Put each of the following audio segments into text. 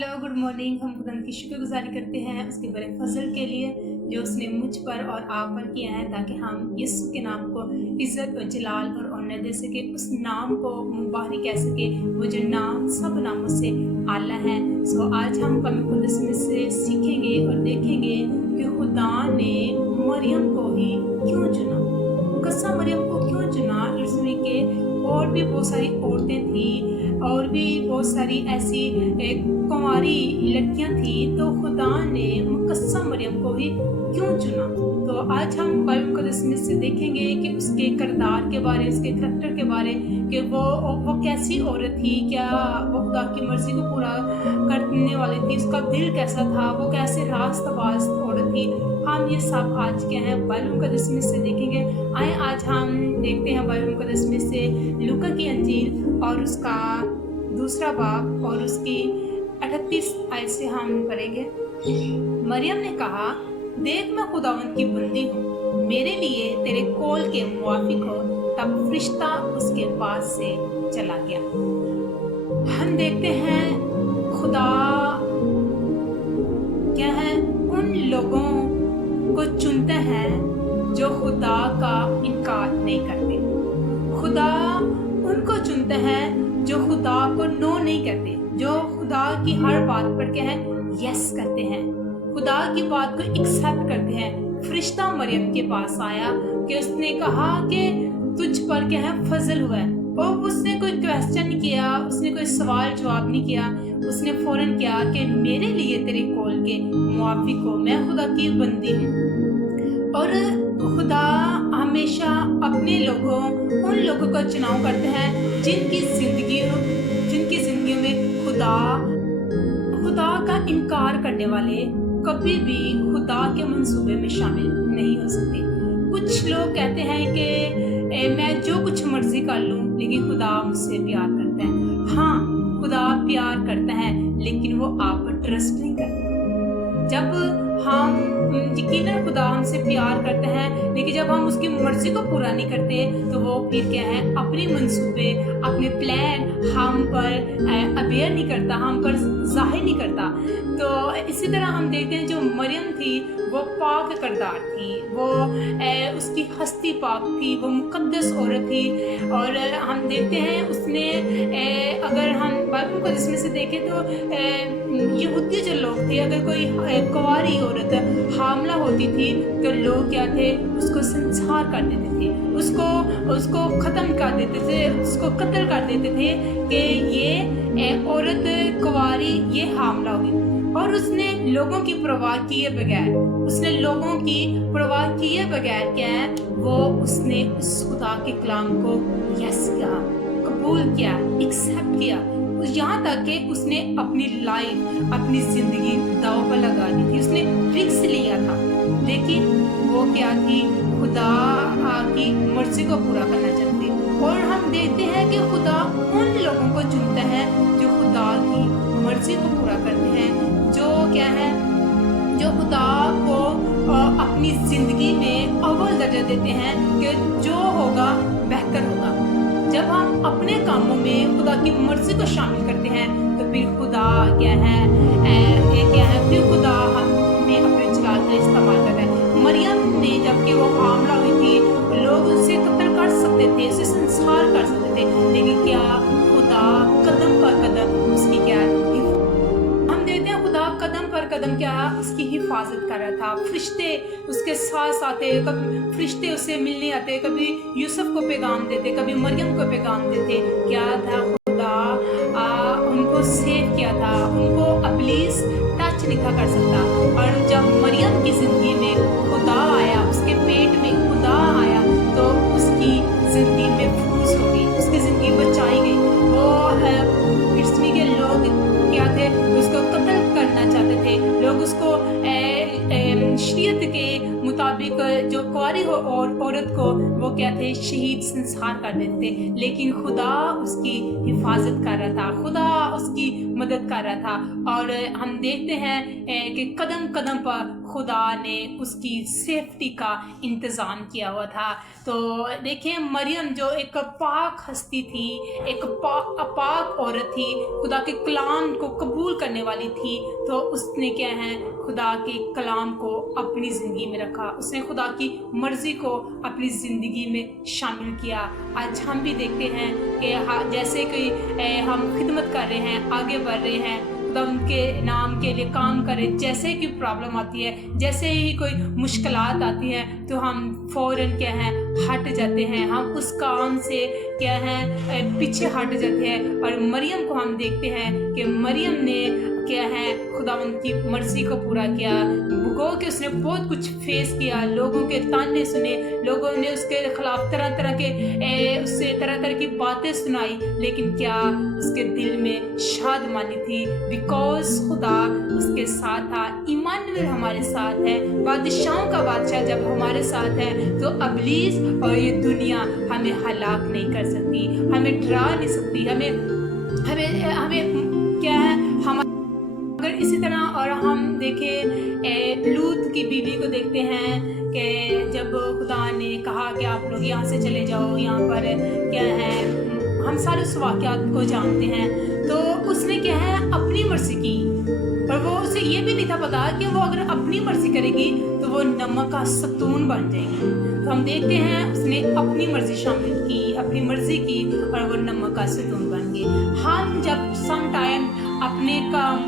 Hello good morning. हम खुदा की शुक्रगुजारी करते हैं उसके बड़े फजल के लिए जो उसने मुझ पर और आप पर किया है, ताकि हम यीशु के नाम को इज़्ज़त और जलाल और ऑनर दे सके, उस नाम को मुबारक कह सके, वो जो नाम सब नामों से आला है। सो आज हम कलम कुद्दस में से सीखेंगे और देखेंगे कि खुदा ने मरियम को ही क्यों चुना, मुकद्दसा मरियम को क्यों चुना। इसमें के और भी बहुत सारी औरतें थी और भी बहुत सारी ऐसी कुंवारी लड़कियां थी, तो खुदा ने मुकद्दसा मरियम को ही क्यों चुना। तो आज हम बाइबल मुकद्दस में से देखेंगे कि उसके किरदार के बारे, उसके करैक्टर के बारे, कि वो कैसी औरत थी, क्या वो खुदा की मर्जी को पूरा करने वाली थी, उसका दिल कैसा था, वो कैसे रास्तबाज औरत थी। हम ये सब आज क्या है बाइबल मुकद्दस में से देखेंगे। आए आज हम देखते हैं बाइबल मुकद्दस में से लूका की अंजील और उसका दूसरा बाब और उसकी 38 आयत से हम पढ़ेंगे। मरियम ने कहा, देख मैं खुदावंद की बंदी हूँ, मेरे लिए तेरे कौल के मुवाफिक हो। तब फरिश्ता उसके पास से चला गया। हम देखते हैं खुदा क्या है, उन लोगों को चुनते हैं जो खुदा का इनकार नहीं करते। खुदा उनको चुनते हैं जो खुदा को नो नहीं कहते, जो खुदा की हर बात पर क्या है यस करते हैं, खुदा की बात को एक्सेप्ट करते हैं। फरिश्ता मरियम के पास आया कि उसने कहा कि तुझ पर क्या है फजल हुआ है, और उसने कोई क्वेश्चन नहीं किया, उसने कोई सवाल जवाब नहीं किया, उसने फौरन किया कि मेरे लिए तेरे कौल के मुवाफिक हो, मैं खुदा की बंदी हूँ। और खुदा हमेशा अपने लोगों, उन लोगों का चुनाव करते हैं जिनकी जिंदगियों में खुदा का इनकार करने वाले कभी भी खुदा के मंसूबे में शामिल नहीं हो सकते। कुछ लोग कहते हैं कि मैं जो कुछ मर्जी कर लूं, लेकिन खुदा मुझसे प्यार करता है। हाँ, खुदा प्यार करता है, लेकिन वो आप पर ट्रस्ट नहीं करता। जब हम यकीनन खुदा हमसे प्यार करते हैं, लेकिन जब हम उसकी मर्जी को पूरा नहीं करते, तो वो फिर क्या है अपने मंसूबे, अपने प्लान हम पर अवेयर नहीं करता, हम पर जाहिर नहीं करता। तो इसी तरह हम देखते हैं जो मरियम थी वो पाक करदार थी, वो उसकी हस्ती पाक थी, वो मुकद्दस औरत थी। और हम देखते हैं उसने अगर हम बाइबल को जिसमें से देखें तो यहूदी जो लोग थे, अगर कोई कुंवारी औरत हामला होती थी तो लोग क्या थे, उसको संसार कर देते थे, उसको ख़त्म कर देते थे, उसको कत्ल कर देते थे कि ये औरत कुंवारी, ये हामला होगी। और उसने लोगों की परवाह किए बगैर क्या है, वो उसने उस खुदा के कलाम को यस किया, कबूल किया, एक्सेप्ट किया। यहाँ तक कि उसने अपनी लाइफ, अपनी जिंदगी दांव पर लगा दी थी, उसने रिस्क लिया था, लेकिन वो क्या थी, खुदा की मर्जी को पूरा करना चाहती। और हम देखते हैं कि खुदा उन लोगों को चुनता है जो खुदा की मर्जी को पूरा करते हैं, जो क्या है, जो खुदा को अपनी जिंदगी में अव्वल दर्जा देते हैं कि जो होगा बेहतर होगा। जब हम अपने कामों में खुदा की मर्जी को शामिल करते हैं, तो फिर खुदा क्या है, फिर खुदा हमें अपने जलाल का इस्तेमाल करता है। मरियम ने जबकि वो हामला हुई थी, लोग उससे कत्ल कर सकते थे, उसे संसार कर सकते थे, लेकिन क्या खुदा कदम पर कदम उसकी क्या हम देखते हैं, खुदा कदम पर कदम क्या उसकी हिफाजत कर रहा था। फरिश्ते उसके साथ आते, कभी फरिश्ते उसे मिलने आते, कभी यूसुफ को पैगाम देते, कभी मरियम को पैगाम देते। क्या था, खुदा उनको सेव किया था, उनको इब्लीस टच नहीं था कर सकता। और जब मरियम की जिंदगी में खुदा आया, उसके पेट में खुदा आया, तो उसकी जिंदगी में फूस हो गई, उसकी जिंदगी बचाई गई। वो पृथ्वी के लोग क्या थे, उसको कत्ल करना चाहते थे, लोग उसको शरीयत के मुताबिक जो कुंवारी और औरत को वो क्या थे, शहीद संसार कर देते थे, लेकिन खुदा उसकी हिफाजत कर रहा था, खुदा उसकी मदद कर रहा था। और हम देखते हैं कि कदम कदम पर खुदा ने उसकी सेफ्टी का इंतज़ाम किया हुआ था। तो देखिए मरियम जो एक पाक हस्ती थी, एक पाक औरत थी, खुदा के कलाम को कबूल करने वाली थी, तो उसने क्या है खुदा के कलाम को अपनी ज़िंदगी में रखा, उसने खुदा की मर्ज़ी को अपनी ज़िंदगी में शामिल किया। आज हम भी देखते हैं कि जैसे कि हम खिदमत कर रहे हैं, आगे बढ़ रहे हैं, खुदा उनके नाम के लिए काम करें, जैसे कि प्रॉब्लम आती है, जैसे ही कोई मुश्किलात आती हैं तो हम फ़ौरन क्या है हट जाते हैं, हम उस काम से क्या है पीछे हट जाते हैं। और मरियम को हम देखते हैं कि मरियम ने क्या है खुदावंद की मर्जी को पूरा किया, गो कि उसने बहुत कुछ फेस किया, लोगों के ताने सुने, लोगों ने उसके खिलाफ तरह तरह के उससे तरह तरह की बातें सुनाई, लेकिन क्या उसके दिल में शादमानी थी, बिकॉज खुदा उसके साथ था। इमानुएल हमारे साथ है, बादशाहों का बादशाह जब हमारे साथ है तो अबलीस और ये दुनिया हमें हलाक नहीं कर सकती, हमें डरा नहीं सकती, हमें क्या है हम अगर इसी तरह। और हम देखें लूत की बीवी को देखते हैं कि जब खुदा ने कहा कि आप लोग यहाँ से चले जाओ, यहाँ पर क्या है हम सारे उस वाक़यात को जानते हैं, तो उसने क्या है अपनी मर्ज़ी की, और वो उसे ये भी नहीं था पता कि वो अगर अपनी मर्ज़ी करेगी तो वो नमक का सतून बन जाएगी। तो हम देखते हैं उसने अपनी मर्ज़ी शामिल की, अपनी मर्ज़ी की, और वो नमक का सतून बन गई। हम जब सम टाइम अपने काम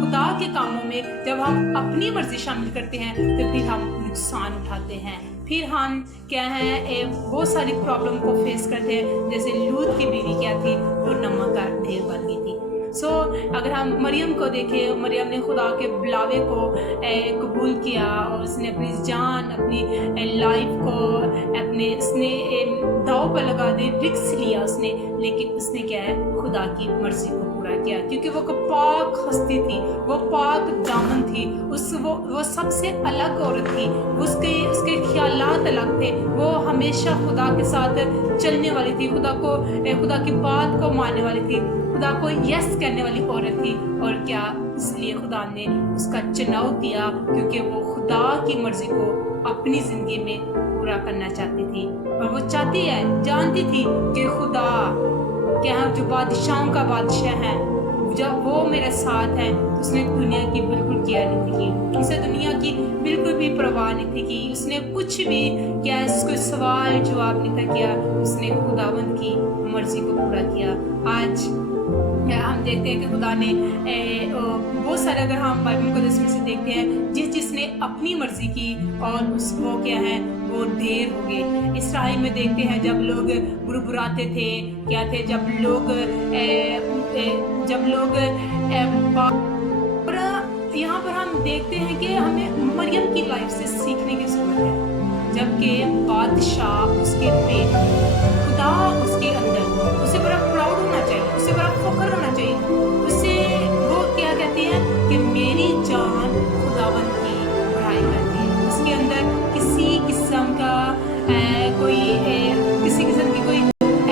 खुदा के कामों में जब हम अपनी मर्ज़ी शामिल करते हैं तो फिर हम नुकसान उठाते हैं, फिर हम क्या है बहुत सारी प्रॉब्लम को फेस करते हैं। जैसे लूत की बीवी क्या थी, वो नमक का ढेर बन गई थी। अगर हम मरियम को देखें, मरियम ने खुदा के बुलावे को कबूल किया और उसने अपनी जान, अपनी लाइफ को उसने दाव पर लगा दी, रिस्क लिया उसने, लेकिन उसने क्या है खुदा की मर्जी को पूरा किया, क्योंकि वो पाक हस्ती थी, वो पाक दामन थी, वो सबसे अलग औरत थी, उसके ख्यालात अलग थे, वो हमेशा खुदा के साथ चलने वाली थी, खुदा की बात को मानने वाली थी, खुदा को यस करने वाली औरत थी। और क्या इसलिए खुदा ने उसका चुनाव किया, क्योंकि वो खुदा की मर्जी को अपनी जिंदगी में पूरा करना चाहती थी, और वो चाहती है, जानती थी कि खुदा क्या जो बादशाहों का बादशाह है, जब वो मेरे साथ है तो उसने दुनिया की बिल्कुल केयर नहीं की, उसे दुनिया की बिल्कुल भी परवाह नहीं थी की, उसने कुछ भी क्या कोई सवाल जवाब नहीं था किया, उसने खुदावंद की मर्जी को पूरा किया। आज हम देखते हैं कि खुदा ने बहुत सारे, अगर हम बाइबल मुक़द्दस में से देखते हैं, जिसने अपनी मर्जी की और वो क्या है वो ढेर हो गए। इसराइल में देखते हैं जब लोग बुरबुराते थे, क्या थे, जब लोग और यहाँ पर हम देखते हैं कि हमें मरियम की लाइफ से सीखने की ज़रूरत है। जबकि बादशाह उसके पेट में, खुदा उसके अंदर, उसे बड़ा प्राउड होना चाहिए, उसे बड़ा फख्र होना चाहिए, उसे वो क्या कहते हैं कि मेरी जान खुदावंद की बढ़ाई करती है। उसके अंदर किसी किस्म का किसी किस्म की कोई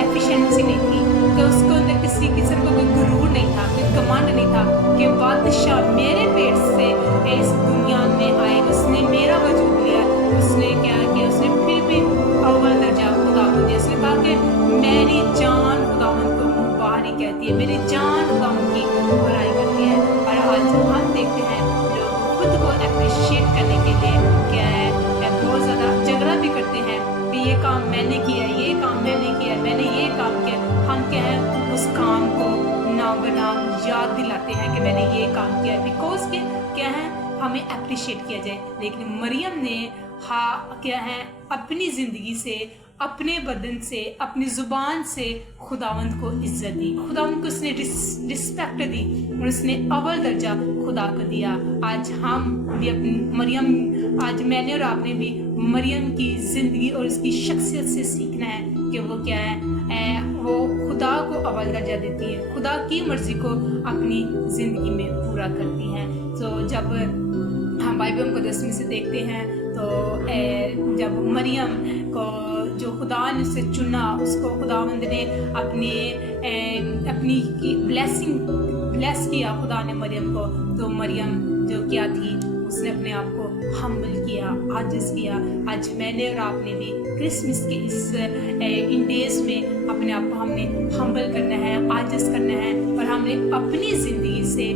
एफिशिएंसी नहीं थी, तो उसको अंदर किसी किस्म का कोई गुरूर नहीं था, कोई कमांड नहीं था कि बादशाह मेरे पेट से इस दुनिया में आए, उसने मेरा वजूद लिया। उसने क्या किया, उसने फिर भी अव्वल दर्जा खुदा को दिया। उसने कहा कि मेरी जान खुदावंद को मुबारक कहती है, मेरी जान खुदावंद की बुराई करती है। और आज हम देखते हैं लोग खुद को अप्रिशिएट करने के लिए क्या है बहुत ज़्यादा झगड़ा भी करते हैं कि ये काम मैंने किया, ये काम मैंने किया, मैंने ये काम किया। हम क्या है उस काम को नाम बना याद दिलाते हैं कि मैंने ये काम किया, बिकॉज के क्या है हमें अप्रिशिएट किया जाए। लेकिन मरियम ने क्या है अपनी ज़िंदगी से, अपने बदन से, अपनी ज़ुबान से खुदावंद को इज्जत दी, खुदावंद को उसने रिस्पेक्ट दी, और उसने अव्वल दर्जा खुदा को दिया। आज हम भी अपनी आज मैंने और आपने भी मरियम की ज़िंदगी और उसकी शख्सियत से सीखना है कि वो क्या है वो खुदा को अव्वल दर्जा देती है, खुदा की मर्ज़ी को अपनी ज़िंदगी में पूरा करती हैं। तो जब हम बाइबल मुक़द्दस में से देखते हैं तो जब मरियम को जो खुदा ने उसे चुना, उसको खुदावंद ने अपनी ब्लेस किया खुदा ने मरियम को, तो मरियम जो क्या थी اس نے اپنے آپ کو ہمبل کیا، عاجز کیا. آج میں نے اور آپ نے بھی کرسمس کے ان ڈیز میں اپنے آپ کو ہم نے ہمبل کرنا ہے، عاجز کرنا ہے، اور ہم نے اپنی زندگی سے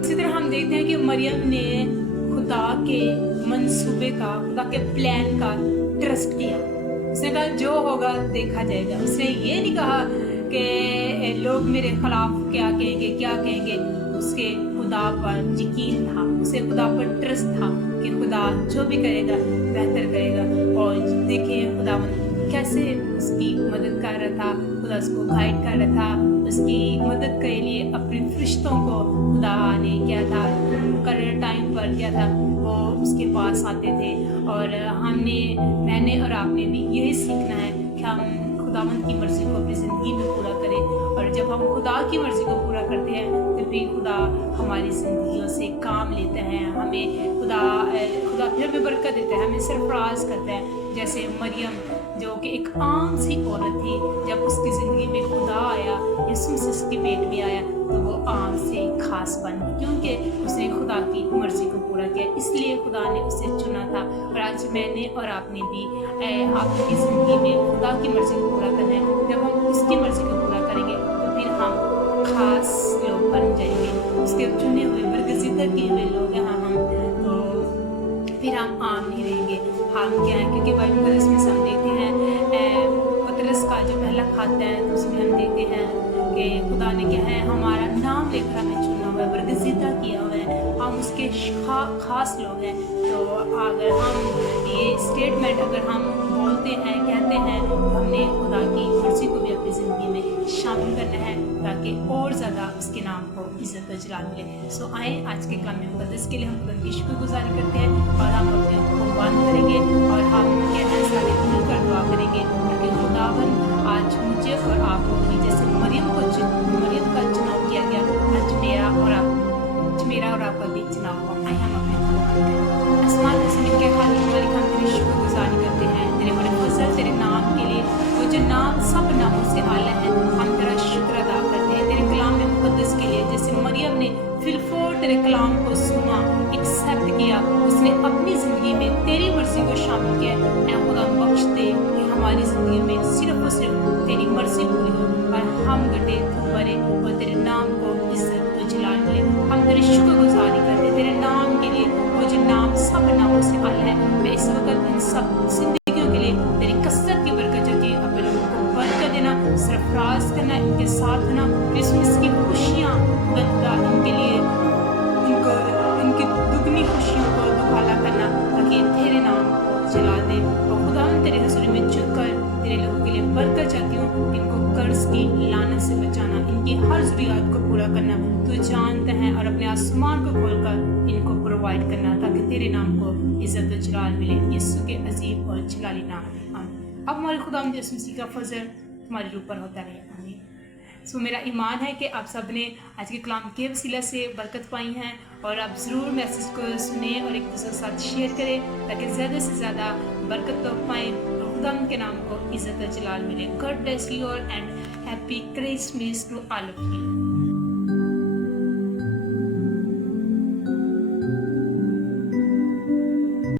اسی طرح ہم دیکھتے ہیں کہ مریم نے خدا کے منصوبے کا، خدا کے پلان کا ٹرسٹ کیا. اس نے کہا جو ہوگا دیکھا جائے گا. اس نے یہ نہیں کہا کہ لوگ میرے خلاف کیا کہیں گے کیا کہیں گے. اس کے خدا پر یقین تھا، اسے خدا پر ٹرسٹ تھا کہ خدا جو بھی کرے گا بہتر کرے گا. اور دیکھیں خدا کیسے اس کی مدد کر رہا تھا، خدا اس کو گائیڈ کر رہا تھا. اس کی مدد کے لیے اپنے فرشتوں کو خدا نے کیا تھا مقرر ٹائم پر کیا تھا وہ اس کے پاس آتے تھے. اور میں نے اور آپ نے بھی یہی سیکھنا ہے کہ ہم خداوند کی مرضی کو اپنی زندگی میں پورا کریں. اور جب ہم خدا کی مرضی کو پورا کرتے ہیں تو پھر خدا ہماری زندگیوں سے کام لیتا ہے. ہمیں خدا پھر ہمیں برکت دیتا ہے، ہمیں سرفراز کرتا ہے. جیسے مریم جو کہ ایک عام سی عورت تھی، جب اس کی زندگی میں خدا آیا، یسوع مسیح اس کے پیٹ میں آیا تو وہ عام سے خاص بن گئی، کیونکہ اس نے خدا کی مرضی کو پورا کیا. اس لیے خدا نے اسے چنا تھا. اور آج میں نے اور آپ نے بھی آپ کی زندگی میں خدا کی مرضی کو پورا کرنا ہے. جب ہم اس کی مرضی کو پورا کریں گے تو پھر ہم خاص لوگ بن جائیں گے، اس کے چنے ہوئے برگزیدہ کیے ہوئے لوگ ہیں ہم. تو پھر ہم عام نہیں رہیں گے. ہم کیا ہیں، کیونکہ بائبل مقدس میں ہم دیکھتے ہیں پطرس کا جو پہلا خط ہے تو اس میں ہم دیکھتے ہیں کہ خدا نے کیا ہے ہمارا نام لے کر ہمیں چنا ہوا ہے، برگزیدہ کیا ہوا ہے، ہم اس کے خاص لوگ ہیں. تو اگر ہم یہ اسٹیٹمنٹ اگر ہم بولتے ہیں، کہتے ہیں، تو ہم نے خدا کی مرضی کو بھی اپنی زندگی میں شامل کرنا ہے تاکہ اور زیادہ اس کے نام کو عزت و جلال ملے. سو آئیں آج کے کلام مقدس کے لیے ہم خدا کی شکر گزاری کرتے ہیں اور ہم اپنے آپ کو بند کریں گے اور ہم کہتے ہیں سارے کھل کر دعا کریں گے تاکہ خداوند آج مجھے اور آپ کو بھی جیسے مریم کا چناؤ کیا گیا، آج میرا اور آپ کا بھی چناؤ ہو. آئیں ہم اپنے آپ کو بند کریں. آسمان میں زمین کے خالق مالک ہم تیری شکر گزاری کرتے ہیں تیرے بڑے فضل، تیرے نام کے لیے، وہ جو نام سب ناموں سے اعلیٰ ہے. ہم تیرا شکر ادا کرتے ہیں تیرے کلام مقدس کے لیے. جیسے مریم نے فلفور تیرے کلام کو سنا، ایکسیپٹ کیا، اس نے اپنی زندگی میں تیری مرضی کو شامل کیا. اے خدا بخش دے کہ ہماری زندگی میں صرف اور صرف تیری مرضی پوری ہو اور ہم گٹے تو بڑے اور تیرے نام کو عزت و جلال ملے. ہم تیری شکر گزاری کرتے تیرے نام کے لیے، وہ جو نام سب ناموں سے اعلیٰ ہے. میں اس وقت ان سب زندگیوں کے لیے تیری کثرت کی برکت جو کہ اپنے لوگوں کو برکت دینا، سرفراز کرنا، ان کے ساتھ ہونا، کرسمس کی خوشیاں خدا ان کے لیے ان کی دگنی خوشیوں کو دوبالا کرنا تاکہ تیرے نام کو جلا دے. اور خدا تیرے حضور میں جھک کر تیرے لوگوں کے لیے برکت چاہتی ہوں، ان کو قرض کی لعنت سے بچانا، ان کی ہر ضروریات کو پورا کرنا تو جانتا ہے، اور اپنے آسمان کو کھول کر ان کو پرووائڈ کرنا تاکہ تیرے نام کو عزت و جلال ملے. یسوع کے عظیم اور جلالی نام میں آمین. اب ہمارے خدا یسوع مسیح کا فضل تمہارے اوپر ہوتا رہے. آمین. میرا ایمان ہے کہ آپ سب نے آج کے کلام کے وسیلہ سے برکت پائی ہیں، اور آپ ضرور میسیج کو سنیں اور ایک دوسرے کے ساتھ شیئر کریں تاکہ زیادہ سے زیادہ برکت لوگ پائیں اور خدا کے نام کو عزت و جلال ملے. God bless you all and happy Christmas to all of you.